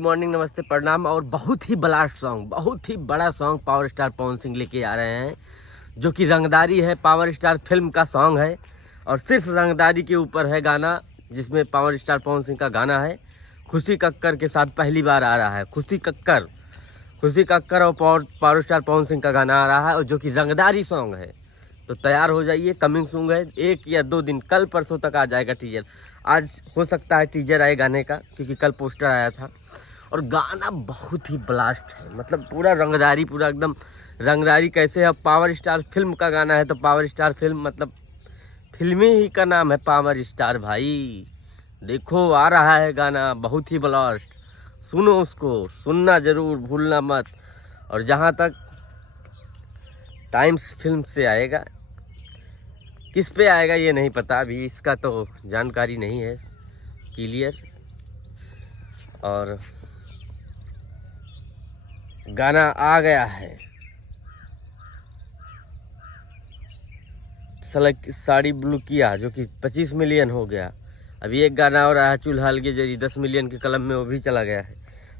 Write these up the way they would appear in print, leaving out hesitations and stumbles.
Morning, नमस्ते, प्रणाम। और बहुत ही ब्लास्ट सॉन्ग, बहुत ही बड़ा song power star Pawan Singh लेके आ रहे हैं, जो कि रंगदारी है। पावर स्टार फिल्म का सॉन्ग है और सिर्फ रंगदारी के ऊपर है गाना, जिसमें पावर स्टार पवन सिंह का गाना है। खुशी कक्कर के साथ पहली बार आ रहा है। खुशी कक्कर और पावर स्टार पवन सिंह का गाना आ रहा है, और जो कि रंगदारी सॉन्ग है। तो तैयार हो जाइए, कमिंग सून है। 1 या 2 दिन, कल परसों तक आ जाएगा टीजर। आज हो सकता है टीजर आए गाने का, क्योंकि कल पोस्टर आया था। और गाना बहुत ही ब्लास्ट है, मतलब पूरा रंगदारी, पूरा एकदम रंगदारी। कैसे है, पावर स्टार फिल्म का गाना है, तो पावर स्टार फिल्म मतलब फिल्मी ही का नाम है पावर स्टार भाई। देखो आ रहा है गाना, बहुत ही ब्लास्ट। सुनो उसको, सुनना जरूर भूलना मत। और जहाँ तक टाइम्स फिल्म से आएगा, किस पे आएगा ये नहीं पता, अभी इसका तो जानकारी नहीं है क्लियर। और गाना आ गया है, साड़ी ब्लू किया, जो कि 25 मिलियन हो गया। अभी एक गाना और आया, चूल्हा अलगे जरी, 10 मिलियन के कलम में, वो भी चला गया है।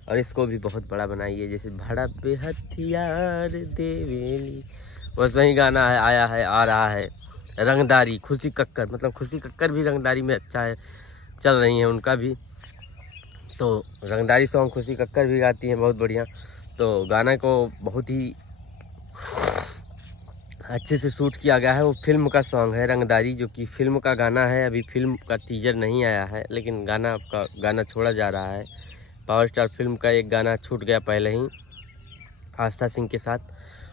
और इसको भी बहुत बड़ा बनाइए, जैसे भाड़ा पे हथियार देवेली, वैसा ही गाना है, आया है, आ रहा है। रंगदारी, खुशी कक्कर, मतलब खुशी कक्कर भी रंगदारी में अच्छा है, चल रही है उनका भी। तो रंगदारी सॉन्ग खुशी कक्कर भी गाती हैं, बहुत बढ़िया। तो गाना को बहुत ही अच्छे से शूट किया गया है। वो फिल्म का सॉन्ग है रंगदारी, जो कि फिल्म का गाना है। अभी फिल्म का टीजर नहीं आया है, लेकिन गाना छोड़ा जा रहा है। पावर स्टार फिल्म का एक गाना छूट गया पहले ही, आस्था सिंह के साथ।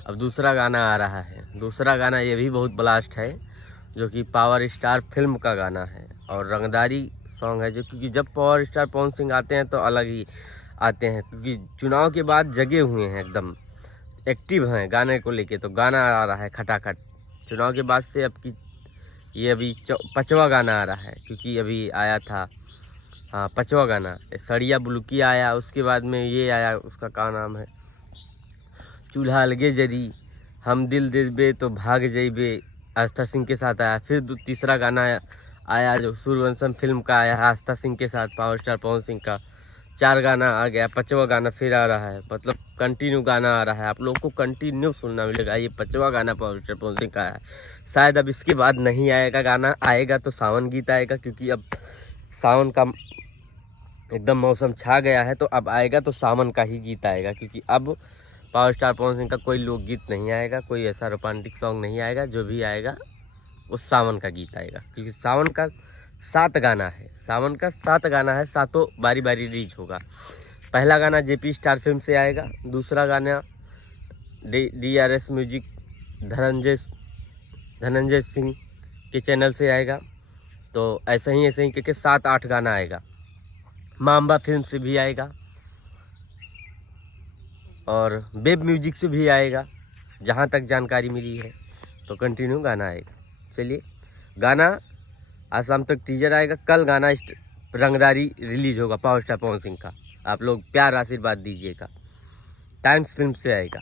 अब दूसरा गाना आ रहा है। दूसरा गाना ये भी बहुत ब्लास्ट है, जो कि पावर स्टार फिल्म का गाना है और रंगदारी सॉन्ग है। जो क्योंकि जब पावर स्टार पवन सिंह आते हैं तो अलग ही आते हैं, क्योंकि चुनाव के बाद जगे हुए हैं, एकदम एक्टिव हैं गाने को लेके। तो गाना आ रहा है खटाखट चुनाव के बाद से। अब की ये अभी 5वां गाना आ रहा है, क्योंकि अभी आया था, हाँ 5वां गाना, सड़िया बुलकी आया, उसके बाद में ये आया, उसका क्या नाम है, चूल्हा अलगे जरी, हम दिल देबे तो भाग जइबे, आस्था सिंह के साथ आया। फिर तीसरा गाना आया, जो सूर्यवंशम फिल्म का आया, आस्था सिंह के साथ, पावर स्टार पवन सिंह का। 4 गाना आ गया, 5वां गाना फिर आ रहा है, मतलब कंटिन्यू गाना आ रहा है। आप लोग को कंटिन्यू सुनना मिलेगा। ये 5वां गाना पावर स्टार पवन सिंह का है। शायद अब इसके बाद नहीं आएगा गाना, आएगा तो सावन गीत आएगा, क्योंकि अब सावन का एकदम मौसम छा गया है। तो अब आएगा तो सावन का ही गीत आएगा, क्योंकि अब पावर स्टार पवन सिंह का कोई लोकगीत नहीं आएगा, कोई ऐसा रोमांटिक सॉन्ग नहीं आएगा। जो भी आएगा वो सावन का गीत आएगा, क्योंकि सावन का 7 गाना है। सावन का 7 गाना है, 7 बारी बारी रिलीज होगा। पहला गाना जेपी स्टार फिल्म से आएगा, दूसरा गाना DRS म्यूजिक धनंजय सिंह के चैनल से आएगा। तो ऐसे ही करके 7-8 गाना आएगा। मांबा फिल्म से भी आएगा और वेब म्यूजिक से भी आएगा, जहाँ तक जानकारी मिली है। तो कंटिन्यू गाना आएगा। चलिए, गाना आज शाम तक टीजर आएगा, कल गाना रंगदारी रिलीज होगा पावर स्टार पवन सिंह का। आप लोग प्यार आशीर्वाद दीजिएगा। टाइम्स फिल्म से आएगा।